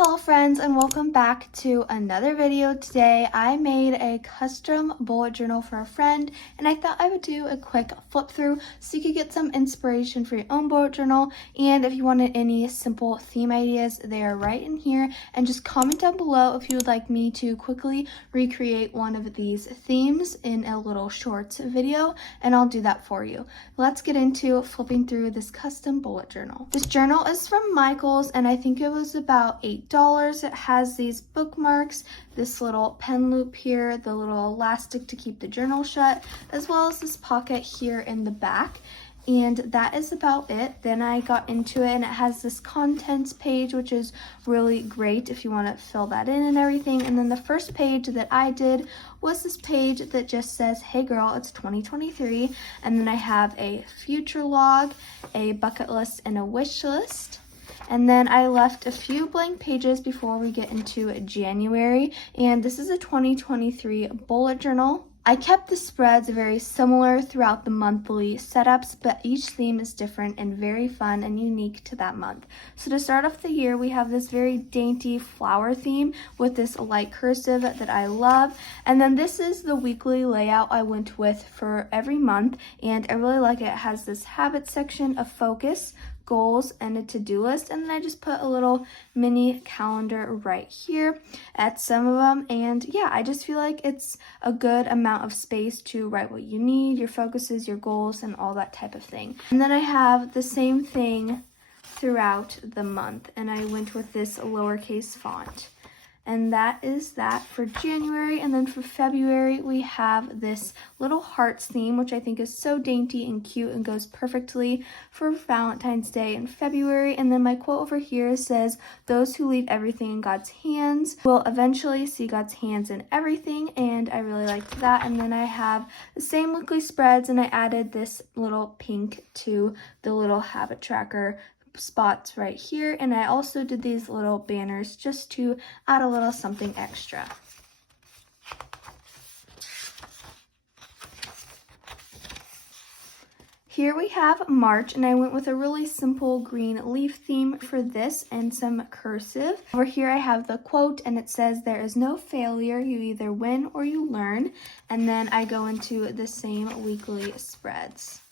Hello friends, and welcome back to another video. Today I made a custom bullet journal for a friend, and I thought I would do a quick flip through so you could get some inspiration for your own bullet journal. And if you wanted any simple theme ideas, they are right in here. And just comment down below if you would like me to quickly recreate one of these themes in a little shorts video, and I'll do that for you. Let's get into flipping through this custom bullet journal. This journal is from Michael's, and I think it was about $8. It has these bookmarks, this little pen loop here, the little elastic to keep the journal shut, as well as this pocket here in the back. And that is about it. Then I got into it, and it has this contents page, which is really great if you want to fill that in and everything. And then the first page that I did was this page that just says, "Hey girl, it's 2023. And then I have a future log, a bucket list, and a wish list. And then I left a few blank pages before we get into January. And this is a 2023 bullet journal. I kept the spreads very similar throughout the monthly setups, but each theme is different and very fun and unique to that month. So to start off the year, we have this very dainty flower theme with this light cursive that I love. And then this is the weekly layout I went with for every month, and I really like it. It has this habit section, a focus, goals, and a to-do list, and then I just put a little mini calendar right here at some of them. And yeah, I just feel like it's a good amount of space to write what you need, your focuses, your goals, and all that type of thing. And then I have the same thing throughout the month, and I went with this lowercase font. And that is that for January. And then for February, we have this little hearts theme, which I think is so dainty and cute and goes perfectly for Valentine's Day in February. And then my quote over here says, "Those who leave everything in God's hands will eventually see God's hands in everything." And I really liked that. And then I have the same weekly spreads, and I added this little pink to the little habit tracker spots right here. And I also did these little banners just to add a little something extra. Here we have March, and I went with a really simple green leaf theme for this and some cursive. Over here I have the quote, and it says, "There is no failure, you either win or you learn." And then I go into the same weekly spreads.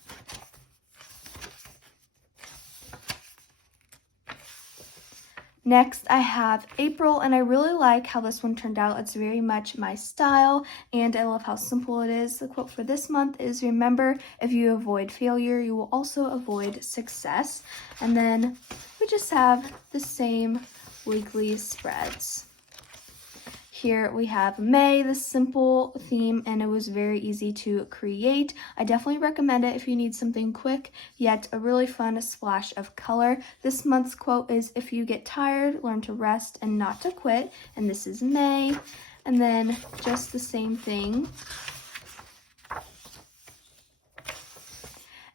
Next, I have April, and I really like how this one turned out. It's very much my style, and I love how simple it is. The quote for this month is, "Remember, if you avoid failure, you will also avoid success." And then we just have the same weekly spreads. Here we have May, the simple theme, and it was very easy to create. I definitely recommend it if you need something quick, yet a really fun splash of color. This month's quote is, "If you get tired, learn to rest and not to quit." And this is May. And then just the same thing.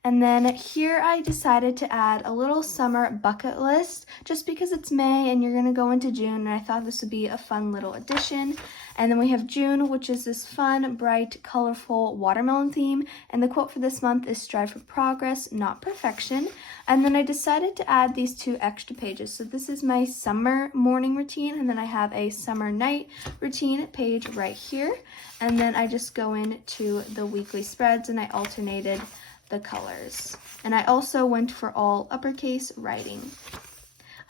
And then here I decided to add a little summer bucket list just because it's May and you're going to go into June, and I thought this would be a fun little addition. And then we have June, which is this fun, bright, colorful watermelon theme. And the quote for this month is, "Strive for progress, not perfection." And then I decided to add these two extra pages. So this is my summer morning routine, and then I have a summer night routine page right here. And then I just go into the weekly spreads, and I alternated the colors. And I also went for all uppercase writing.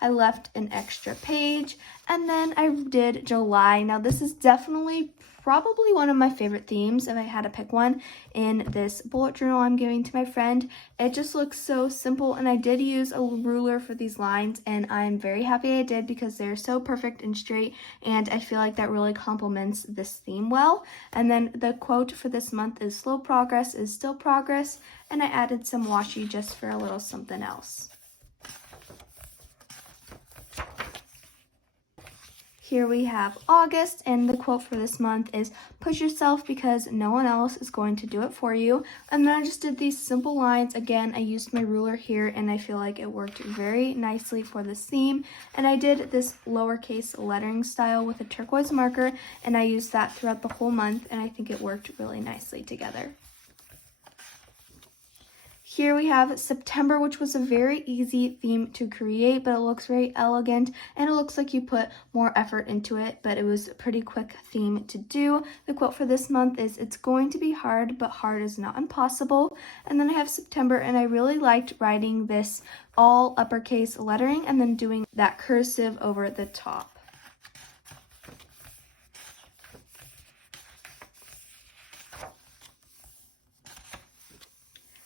I left an extra page, and then I did July. Now this is definitely probably one of my favorite themes if I had to pick one in this bullet journal I'm giving to my friend. It just looks so simple, and I did use a ruler for these lines, and I'm very happy I did because they're so perfect and straight, and I feel like that really complements this theme well. And then the quote for this month is, "Slow progress is still progress," and I added some washi just for a little something else. Here we have August, and the quote for this month is, "Push yourself because no one else is going to do it for you." And then I just did these simple lines. Again, I used my ruler here, and I feel like it worked very nicely for this theme. And I did this lowercase lettering style with a turquoise marker, and I used that throughout the whole month, and I think it worked really nicely together. Here we have September, which was a very easy theme to create, but it looks very elegant and it looks like you put more effort into it, but it was a pretty quick theme to do. The quote for this month is, "It's going to be hard, but hard is not impossible." And then I have September, and I really liked writing this all uppercase lettering and then doing that cursive over the top.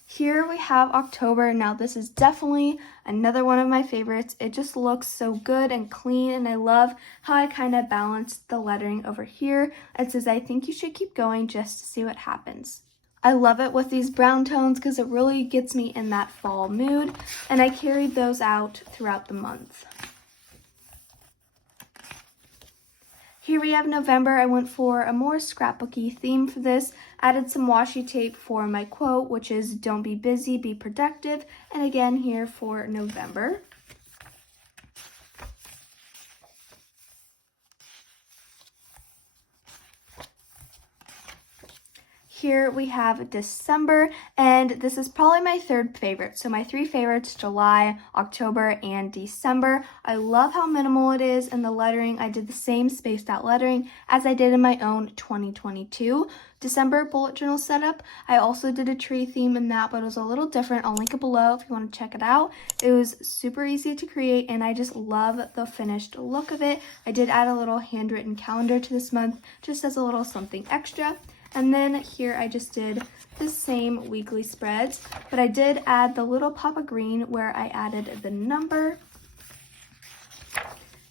Here we have October. Now this is definitely another one of my favorites. It just looks so good and clean, and I love how I kind of balanced the lettering over here. It says, "I think you should keep going just to see what happens." I love it with these brown tones because it really gets me in that fall mood, and I carried those out throughout the month. Here we have November. I went for a more scrapbooky theme for this. Added some washi tape for my quote, which is, "Don't be busy, be productive." And again here for November. Here we have December, and this is probably my third favorite. So my three favorites, July, October, and December. I love how minimal it is, and the lettering, I did the same spaced out lettering as I did in my own 2022 December bullet journal setup. I also did a tree theme in that, but it was a little different. I'll link it below if you want to check it out. It was super easy to create, and I just love the finished look of it. I did add a little handwritten calendar to this month, just as a little something extra. And then here I just did the same weekly spreads, but I did add the little pop of green where I added the number.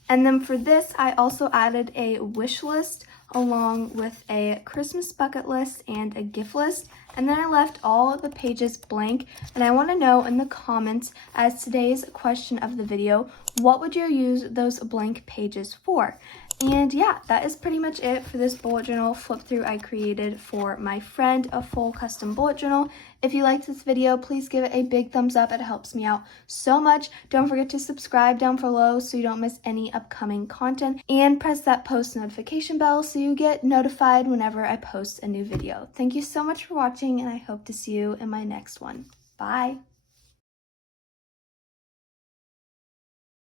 And then for this, I also added a wish list along with a Christmas bucket list and a gift list. And then I left all of the pages blank, and I want to know in the comments, as today's question of the video, what would you use those blank pages for? And yeah, that is pretty much it for this bullet journal flip through I created for my friend, a full custom bullet journal. If you liked this video, please give it a big thumbs up. It helps me out so much. Don't forget to subscribe down below so you don't miss any upcoming content, and press that post notification bell so you get notified whenever I post a new video. Thank you so much for watching, and I hope to see you in my next one. Bye.